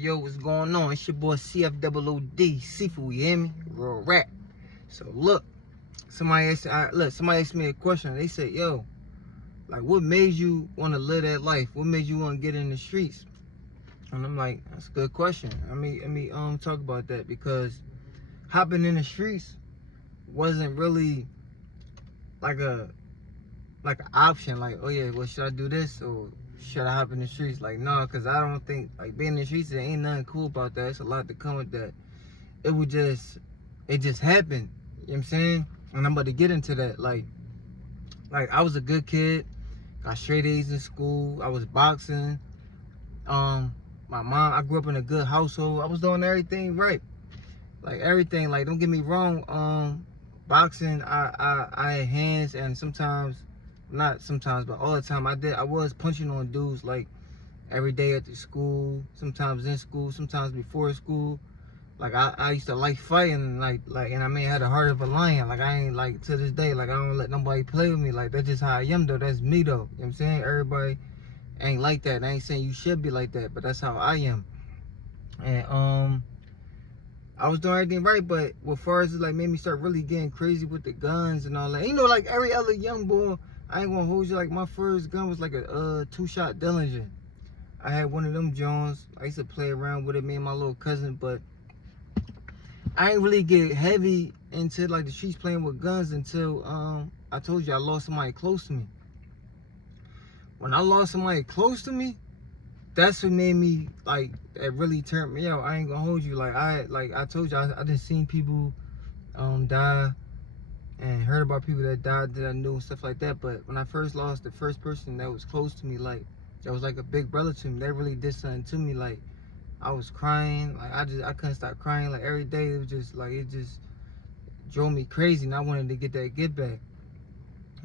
Yo, what's going on? It's your boy CFOOD, Seafood, you hear me? Real rap. So look, somebody asked me a question. They said, yo, like, what made you want to live that life? What made you want to get in the streets? And I'm like, that's a good question. Let me talk about that, because hopping in the streets wasn't really like an option. Like, oh yeah, well, should I do this or should I hop in the streets? Like, no, because I don't think, like, being in the streets, there ain't nothing cool about that. It's a lot to come with that. It just happened. You know what I'm saying? And I'm about to get into that. Like I was a good kid, got straight A's in school. I was boxing. My mom, I grew up in a good household. I was doing everything right. Like, everything. Like, don't get me wrong. Boxing, I had hands, and sometimes, not sometimes, but all the time, I was punching on dudes, like, every day at the school, sometimes in school, sometimes before school. Like, I used to like fighting, like, and I mean, I had the heart of a lion. Like, I ain't, like, to this day, like, I don't let nobody play with me. Like, that's just how I am, though. That's me, though. You know what I'm saying? Everybody ain't like that. I ain't saying you should be like that, but that's how I am. And, I was doing everything right, but as far as it, like, made me start really getting crazy with the guns and all that. You know, like every other young boy, I ain't gonna hold you, like, my first gun was like a 2-shot Dillinger. I had one of them Jones. I used to play around with it, me and my little cousin, but I ain't really get heavy into, like, the streets playing with guns until I told you I lost somebody close to me. When I lost somebody close to me, that's what made me, like, it really turned me out. I ain't gonna hold you. Like I told you, I just seen people die and heard about people that died that I knew and stuff like that. But when I first lost the first person that was close to me, like, that was like a big brother to me, that really did something to me. Like, I was crying. Like, I couldn't stop crying. Like, every day, it was just like, it just drove me crazy, and I wanted to get that get back.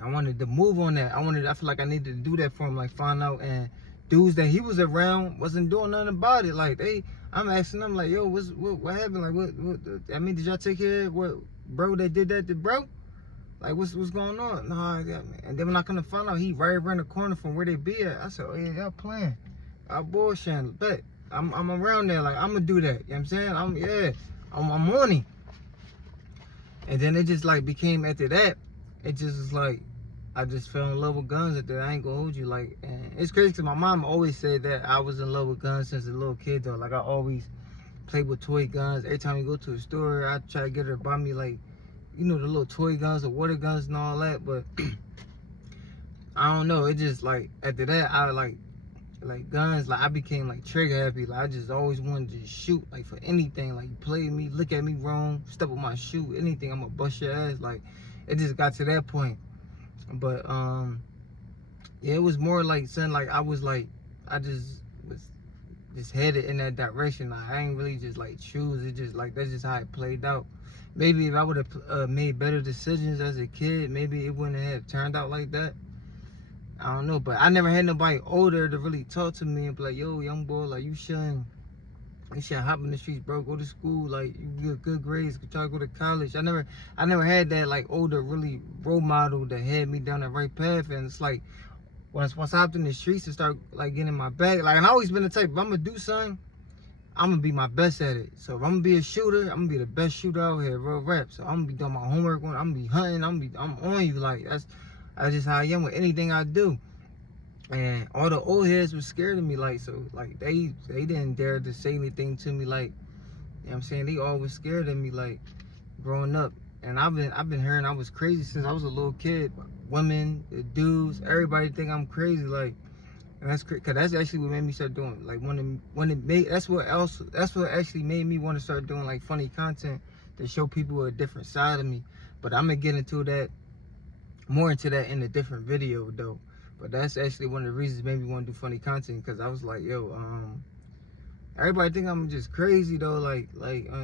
I wanted to move on that. I feel like I needed to do that for him, like, find out, and dudes that he was around wasn't doing nothing about it. Like, I'm asking them, like, yo, what happened? Like, what I mean, did y'all take care of what bro that did that to bro? Like, what's going on? Nah, and then when I come to find out, he right around the corner from where they be at, I said, oh yeah, y'all playing. I bullshitting. Bet I'm around there. Like, I'm gonna do that. You know what I'm saying? I'm on it. And then it just, like, became, after that, it just was like, I just fell in love with guns at that. I ain't gonna hold you. Like, and it's crazy because my mom always said that I was in love with guns since a little kid, though. Like, I always played with toy guns. Every time we go to a store, I try to get her to buy me, like, you know, the little toy guns, the water guns and all that. But I don't know. It just, like, after that, I like guns. Like, I became, like, trigger happy. Like, I just always wanted to shoot, like, for anything. Like, you play with me, look at me wrong, step on my shoe, anything, I'm gonna bust your ass. Like, it just got to that point. But yeah, it was more like, son, like, I was like, I just was headed in that direction. Like, I ain't really just, like, choose. It just, like, that's just how it played out. Maybe if I would have made better decisions as a kid, maybe it wouldn't have turned out like that. I don't know, but I never had nobody older to really talk to me and be like, yo, young boy, like, you shouldn't hop in the streets, bro. Go to school, like, you get good grades, try to go to college. I never had that, like, older, really role model that had me down the right path. And it's like, once I hopped in the streets and start, like, getting my bag, like, and I always been the type, if I'm gonna do something, I'm gonna be my best at it. So if I'm gonna be a shooter, I'm gonna be the best shooter out here, real rap. So I'm gonna be doing my homework, I'm gonna be hunting, I'm on you. Like, that's just how I am with anything I do. And all the old heads was scared of me, like, so, like, they didn't dare to say anything to me, like, you know what I'm saying? They always scared of me, like, growing up. And I've been hearing I was crazy since I was a little kid. Women, the dudes, everybody think I'm crazy, like, and that's cause that's actually what made me start doing, like, that's what actually made me want to start doing, like, funny content to show people a different side of me. But I'm gonna get more into that in a different video, though. But that's actually one of the reasons made me want to do funny content, because I was like, yo, everybody think I'm just crazy, though,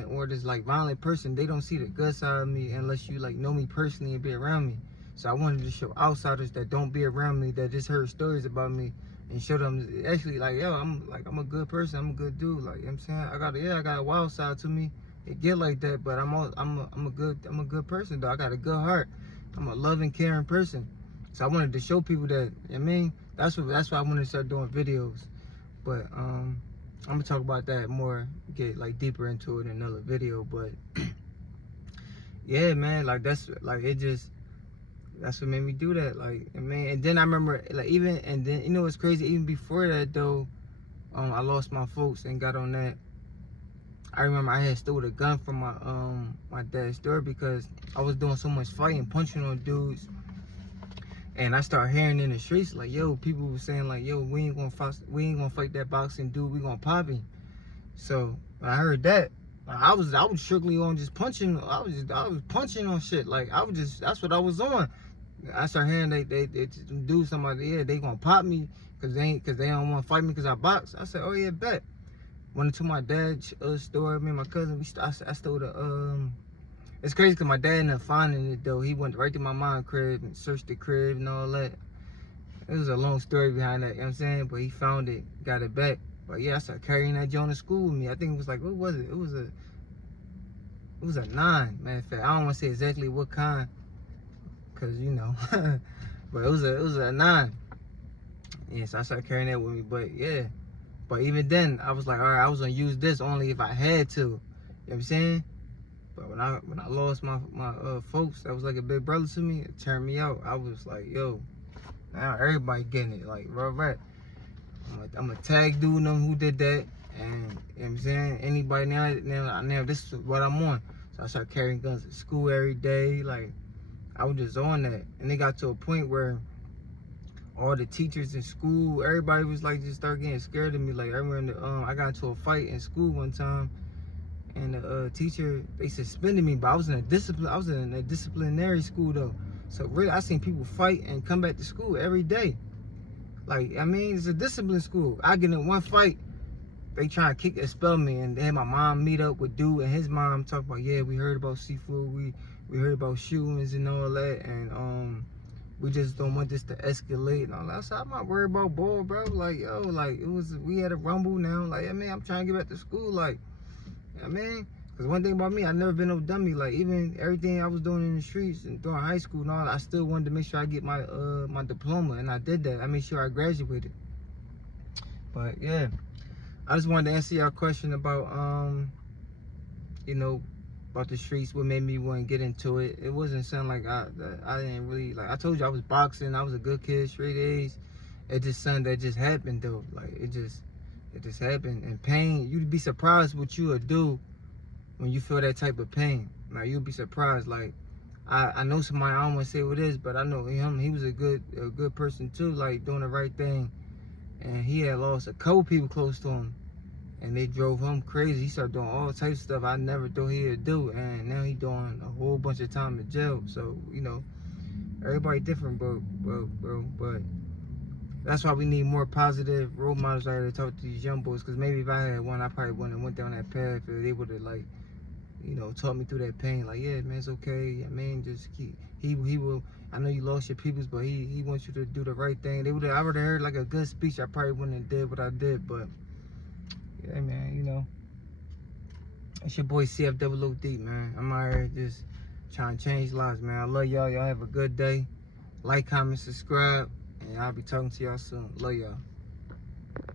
or this, like, violent person. They don't see the good side of me unless you, like, know me personally and be around me. So I wanted to show outsiders that don't be around me, that just heard stories about me, and show them actually, like, yo, I'm a good person, I'm a good dude. Like, you know what I'm saying? I got a wild side to me. It get like that, but I'm a good person, though. I got a good heart. I'm a loving, caring person. So I wanted to show people that, you know what I mean? That's why I wanted to start doing videos. But I'm gonna talk about that more, get like deeper into it in another video. But yeah, man, like that's like that's what made me do that. Like, man, and then I remember like even, and then you know what's crazy? Even before that though, I lost my folks and got on that. I remember I had stole a gun from my dad's store because I was doing so much fighting, punching on dudes. And I started hearing in the streets like, yo, people were saying like, yo, we ain't gonna fight that boxing dude, we gonna pop him. So when I heard that, I was strictly on just punching. I was punching on shit. Like that's what I was on. I started hearing they do somebody, yeah, they gonna pop me because they don't want to fight me because I box. I said, oh yeah, bet. Went into my dad's store. Me and my cousin, I stole the It's crazy because my dad ended up finding it though. He went right to my mom's crib and searched the crib and all that. It was a long story behind that, you know what I'm saying? But he found it, got it back. But yeah, I started carrying that joint to school with me. I think it was like, what was it? It was a 9, matter of fact. I don't want to say exactly what kind, cause you know, but it was a 9. Yeah, so I started carrying that with me. But yeah, but even then, I was like, all right, I was gonna use this only if I had to. You know what I'm saying? But when I lost my folks, that was like a big brother to me. It turned me out. I was like, yo, now everybody getting it. Like, right. I'm a tag dude them who did that, and you know what I'm saying, anybody now this is what I'm on. So I started carrying guns to school every day. Like, I was just on that, and it got to a point where all the teachers in school, everybody was like just start getting scared of me. Like I remember I got into a fight in school one time, and the teacher, they suspended me, but I was in a disciplinary school though. So really, I seen people fight and come back to school every day. Like, I mean, it's a discipline school. I get in one fight, they try to expel me, and they had my mom meet up with dude and his mom talk about, yeah, we heard about seafood, we heard about shootings and all that, and we just don't want this to escalate and all that. So I'm not worried about ball, bro. Like, yo, like we had a rumble now. Like, I mean, I'm trying to get back to school. Like, I mean, because one thing about me, I never been no dummy. Like, even everything I was doing in the streets and during high school and all, I still wanted to make sure I get my my diploma, and I did that. I made sure I graduated. But yeah, I just wanted to answer your question about you know, about the streets. What made me want to get into it? It wasn't something like I didn't really like. I told you I was boxing. I was a good kid, straight A's. It just something that just happened though. Like it just happened. And pain, you'd be surprised what you would do when you feel that type of pain. Like, you'll be surprised. Like, I know somebody, I don't want to say what it is, but I know him, he was a good person too, like doing the right thing. And he had lost a couple people close to him, and they drove him crazy. He started doing all types of stuff I never thought he'd do, and now he doing a whole bunch of time in jail. So, you know, everybody different, bro. But that's why we need more positive role models out here to talk to these young boys. Because maybe if I had one, I probably wouldn't have went down that path. If they would have, like, you know, taught me through that pain. Like, yeah, man, it's okay. I mean, just keep. He will. I know you lost your peoples, but he wants you to do the right thing. I would have heard like a good speech. I probably wouldn't have did what I did. But yeah, man, you know, it's your boy CFOOD, man. I'm out here just trying to change lives, man. I love y'all. Y'all have a good day. Like, comment, subscribe. And I'll be talking to y'all soon. Love y'all.